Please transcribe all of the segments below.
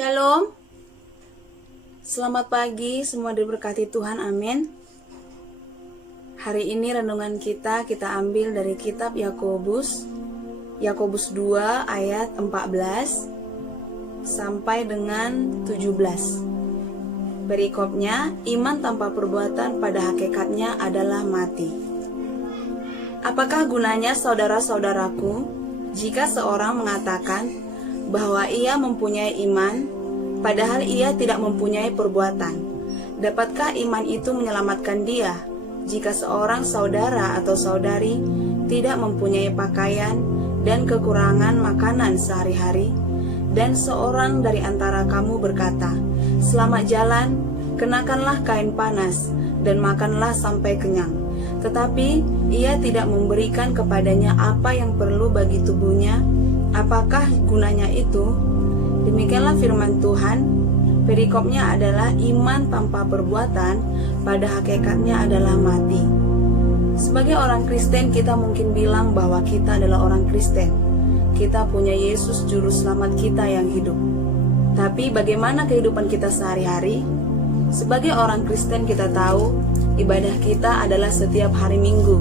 Shalom, selamat pagi, semua diberkati Tuhan, amin. Hari ini renungan kita ambil dari kitab Yakobus 2 ayat 14 sampai dengan 17. Perikopnya, iman tanpa perbuatan pada hakikatnya adalah mati. Apakah gunanya saudara-saudaraku jika seorang mengatakan bahwa ia mempunyai iman, padahal ia tidak mempunyai perbuatan? Dapatkah iman itu menyelamatkan dia jika seorang saudara atau saudari tidak mempunyai pakaian dan kekurangan makanan sehari-hari, dan seorang dari antara kamu berkata, "Selamat jalan, kenakanlah kain panas, dan makanlah sampai kenyang," tetapi ia tidak memberikan kepadanya apa yang perlu bagi tubuhnya? Apakah gunanya itu? Demikianlah firman Tuhan. Perikopnya adalah iman tanpa perbuatan pada hakikatnya adalah mati. Sebagai orang Kristen, kita mungkin bilang bahwa kita adalah orang Kristen. Kita punya Yesus juru selamat kita yang hidup. Tapi bagaimana kehidupan kita sehari-hari? Sebagai orang Kristen kita tahu ibadah kita adalah setiap hari Minggu.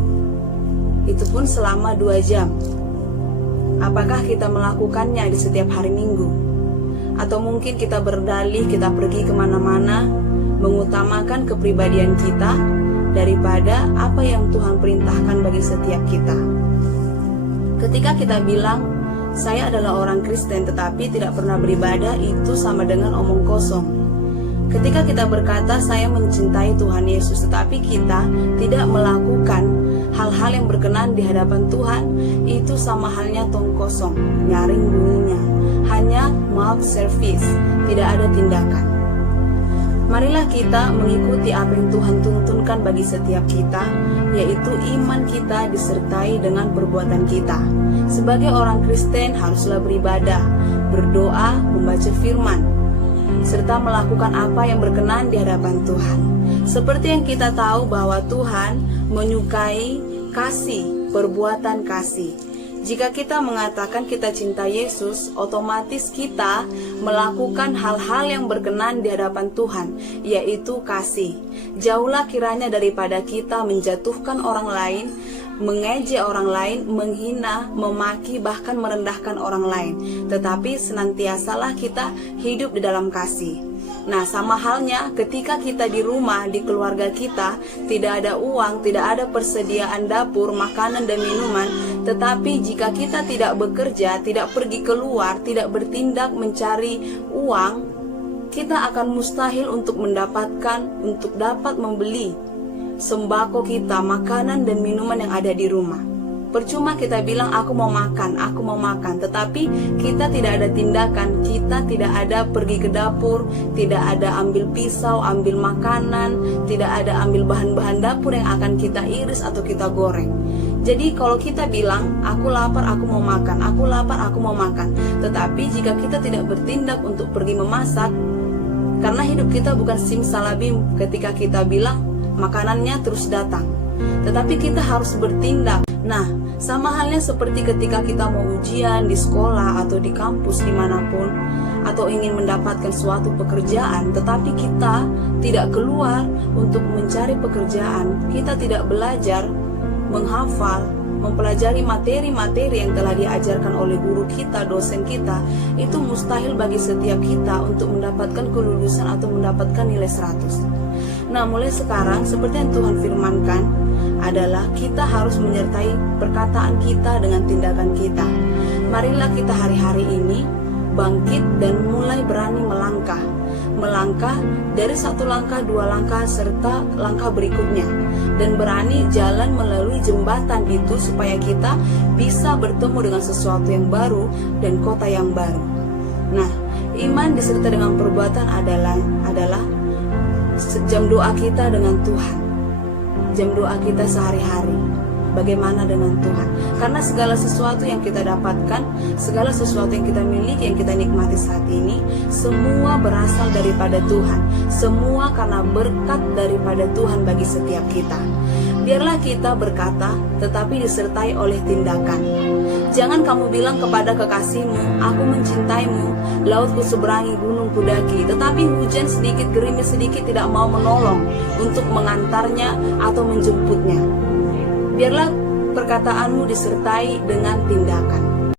Itu pun selama 2 jam. Apakah kita melakukannya di setiap hari Minggu? Atau mungkin kita berdalih, kita pergi kemana-mana, mengutamakan kepribadian kita daripada apa yang Tuhan perintahkan bagi setiap kita. Ketika kita bilang, saya adalah orang Kristen tetapi tidak pernah beribadah, itu sama dengan omong kosong. Ketika kita berkata, saya mencintai Tuhan Yesus, tetapi kita tidak melakukan hal-hal yang berkenan di hadapan Tuhan, itu sama halnya tong kosong, nyaring bunyinya, hanya mouth service, tidak ada tindakan. Marilah kita mengikuti apa yang Tuhan tuntunkan bagi setiap kita, yaitu iman kita disertai dengan perbuatan kita. Sebagai orang Kristen haruslah beribadah, berdoa, membaca firman, serta melakukan apa yang berkenan di hadapan Tuhan. Seperti yang kita tahu bahwa Tuhan menyukai kasih, perbuatan kasih. Jika kita mengatakan kita cinta Yesus, otomatis kita melakukan hal-hal yang berkenan di hadapan Tuhan, yaitu kasih. Jauhlah kiranya daripada kita menjatuhkan orang lain, mengejek orang lain, menghina, memaki, bahkan merendahkan orang lain. Tetapi senantiasalah kita hidup di dalam kasih. Nah, sama halnya ketika kita di rumah, di keluarga kita, tidak ada uang, tidak ada persediaan dapur, makanan dan minuman. Tetapi jika kita tidak bekerja, tidak pergi keluar, tidak bertindak mencari uang, kita akan mustahil untuk dapat membeli sembako kita, makanan dan minuman yang ada di rumah. Percuma kita bilang aku mau makan, tetapi kita tidak ada tindakan, kita tidak ada pergi ke dapur, tidak ada ambil pisau, ambil makanan, tidak ada ambil bahan-bahan dapur yang akan kita iris atau kita goreng. Jadi kalau kita bilang aku lapar, aku mau makan, aku lapar, aku mau makan, tetapi jika kita tidak bertindak untuk pergi memasak, karena hidup kita bukan simsalabim ketika kita bilang makanannya terus datang, tetapi kita harus bertindak. Nah, sama halnya seperti ketika kita mau ujian di sekolah atau di kampus dimanapun, atau ingin mendapatkan suatu pekerjaan, tetapi kita tidak keluar untuk mencari pekerjaan, kita tidak belajar, menghafal, mempelajari materi-materi yang telah diajarkan oleh guru kita, dosen kita, itu mustahil bagi setiap kita untuk mendapatkan kelulusan atau mendapatkan nilai 100. Nah, mulai sekarang seperti yang Tuhan firmankan adalah kita harus menyertai perkataan kita dengan tindakan kita. Marilah kita hari-hari ini bangkit dan mulai berani melangkah dari 1 langkah, 2 langkah, serta langkah berikutnya, dan berani jalan melalui jembatan itu supaya kita bisa bertemu dengan sesuatu yang baru dan kota yang baru. Nah, iman disertai dengan perbuatan adalah jam doa kita dengan Tuhan, jam doa kita sehari-hari. Bagaimana dengan Tuhan? Karena segala sesuatu yang kita dapatkan, segala sesuatu yang kita miliki, yang kita nikmati saat ini, semua berasal daripada Tuhan. Semua karena berkat daripada Tuhan bagi setiap kita. Biarlah kita berkata, tetapi disertai oleh tindakan. Jangan kamu bilang kepada kekasihmu, aku mencintaimu, laut ku seberangi, gunung ku daki, tetapi hujan sedikit, gerimis sedikit tidak mau menolong untuk mengantarnya atau menjemputnya. Biarlah perkataanmu disertai dengan tindakan.